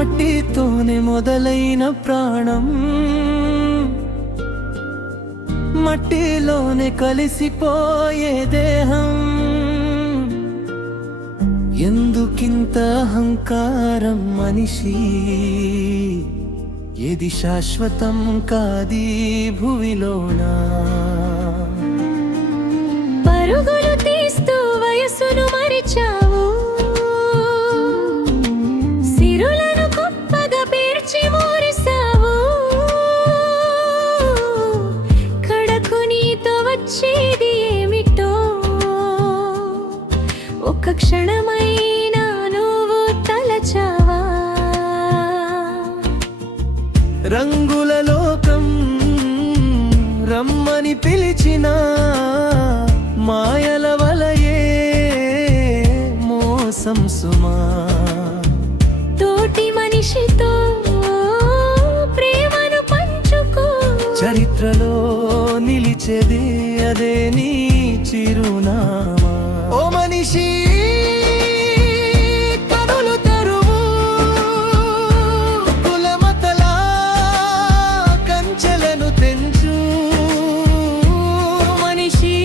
మట్టితోనే మొదలైన ప్రాణం మట్టిలోనే కలిసిపోయే దేహం. ఎందుకింత అహంకారం మనిషి? ఏది శాశ్వతం కాది భువిలోనా? పరుగులు తీస్తూ వయసును మరిచావు, సిరులను గొప్పగా పేర్చి మూరిసావు. కడకు నీతో వచ్చేది ఏమిటో, ఒక్క క్షణమైనా నువ్వు తలచావా? రంగుల లోకం రమ్మని పిలిచిన మాయల వలయే మోసం సుమా. తోటి మనిషితో ప్రేమను పంచుకో, చరిత్రలో నిలిచేది అదే నీ చిరునామా. ఓ మనిషి కనులు తెరువు, కులమతల కంచెలను తెంచు. మనిషి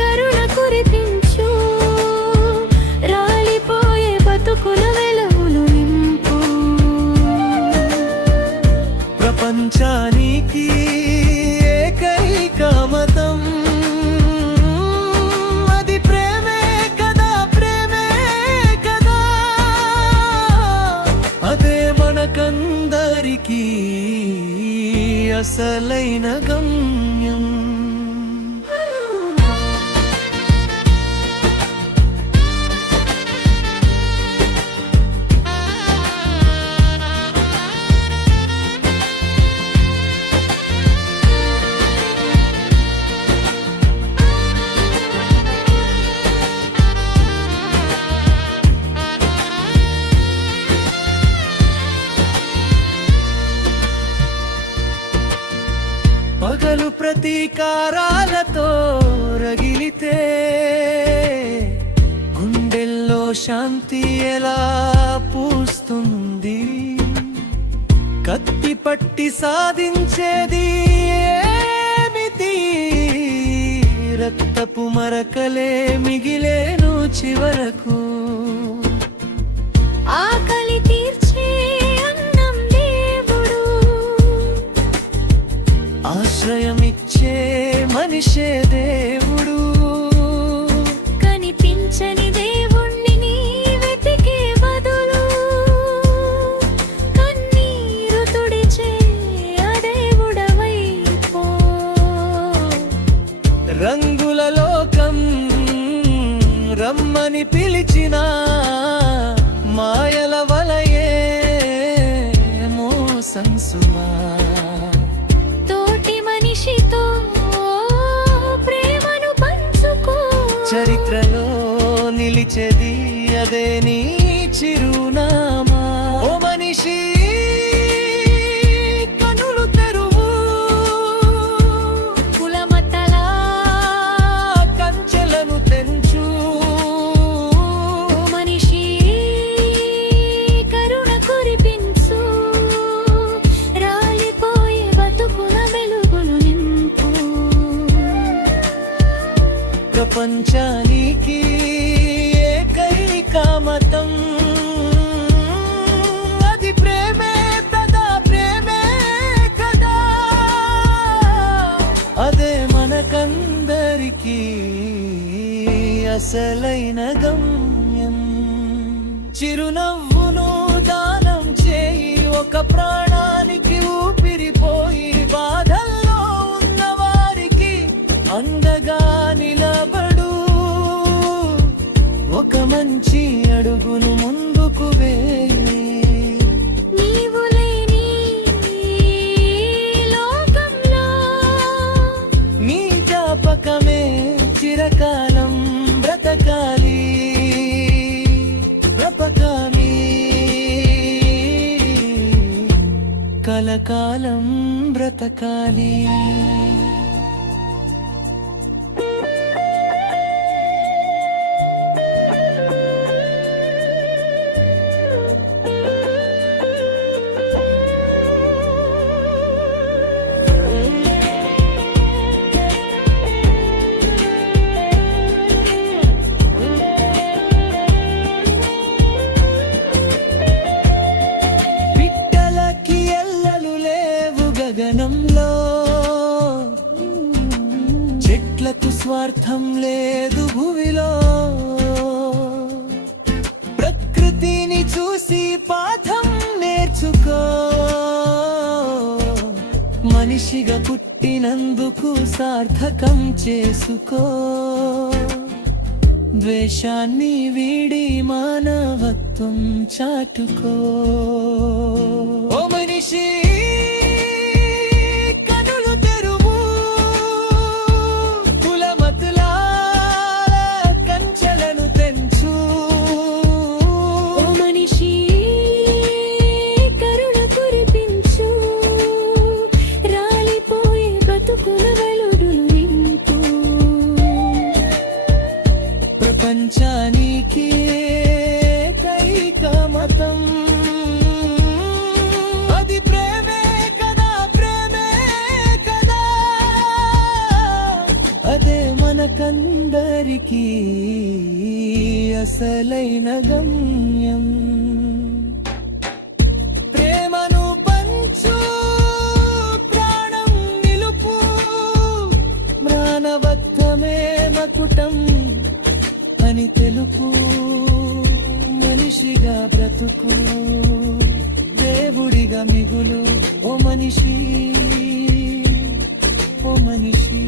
కరుణ కురిపించు, రాలిపోయే బతుకుల వెలుగులు నింపు. ప్రపంచానికి ఏకైక మతం అది ప్రేమే కదా, ప్రేమే కదా. అదే మనకందరికీ అసలైన గమ్యం. పగలు ప్రతీకారాలతో రగిలితే గుండెల్లో శాంతి ఎలా పూస్తుంది? కత్తి పట్టి సాధించేది ఏమిటి? రక్తపు మరకలే మిగిలేను చివరకు. ఆకలి తీర్చే అన్నం దేవుడు, ఆశ్రయమిచ్చే మనిషే దేవుడు. కనిపించని దేవుణ్ణి నీ వెతికే బదులు, కన్నీరు తుడిచే ఆ దేవుడవైపో. రంగుల లోకం రమ్మని పిలిచిన మాయల వలయే మోసం సుమా. తోటి మనిషితో ప్రేమను పంచుకో, చరిత్రలో నిలిచేది అదే నీ చిరునామా. ఓ మనిషి కనులు తెరువు, కులమతల కంచెలను తెంచు. మనిషి కరుణ కురిపించు, రాలిపోయే బతుకుల వెలుగులు నింపు. ప్రపంచానికి ఏకైక మతం అది ప్రేమే కదా, ప్రేమే కదా. అదే మనకందరికీ అసలైన గమ్యం. చిరునవ్వును దానం చేయి, ఒక ప్రాణానికి ఊపిరిపోయి, బాధల్లో ఉన్న వారికి అండగా నిలబడు. ఒక మంచి అడుగును ముందుకు వేయి. నీవు లేని లోకంలో నీ జ్ఞాపకమే చిరకాలం బ్రతకాలి, బ్రతకాలి, కలకాలం బ్రతకాలి. లేదు భూమిలో. ప్రకృతిని చూసి పాఠం నేర్చుకో. మనిషిగా పుట్టినందుకు సార్థకం చేసుకో. ద్వేషాన్ని వీడి మానవత్వం చాటుకో. ఓ మనిషి కనులు తెరువు. కులమతుల కంచెలను తెంచు. ఓ మనిషి కరుణ కురిపించు. రాలిపోయే బతుకుల వెలుగులు నింపు. ప్రపంచానికి ఏకైక మతం అది ప్రేమే కదా, ప్రేమే కదా. అదే మనకందరికీ అసలైన గమ్యం. ప్రేమను పంచు, ప్రాణం నిలుపు. మానవత్వమే మకుటం అని తెలుపు. మనిషిగా బ్రతుకు, దేవుడిగా మిగులు. ఓ మనిషి, ఓ మనిషి.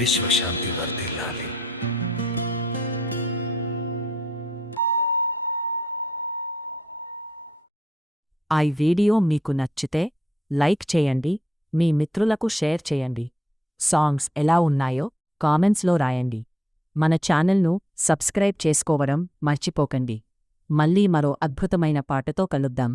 విశ్వశాంతి వర్ధిల్లాలి. ఈ వీడియో మీకు నచ్చితే లైక్ చేయండి, మీ మిత్రులకు షేర్ చేయండి. సాంగ్స్ ఎలా ఉన్నాయో కామెంట్స్లో రాయండి. మన ఛానల్ను సబ్స్క్రైబ్ చేసుకోవడం మర్చిపోకండి. మళ్ళీ మరో అద్భుతమైన పాటతో కలుద్దాం.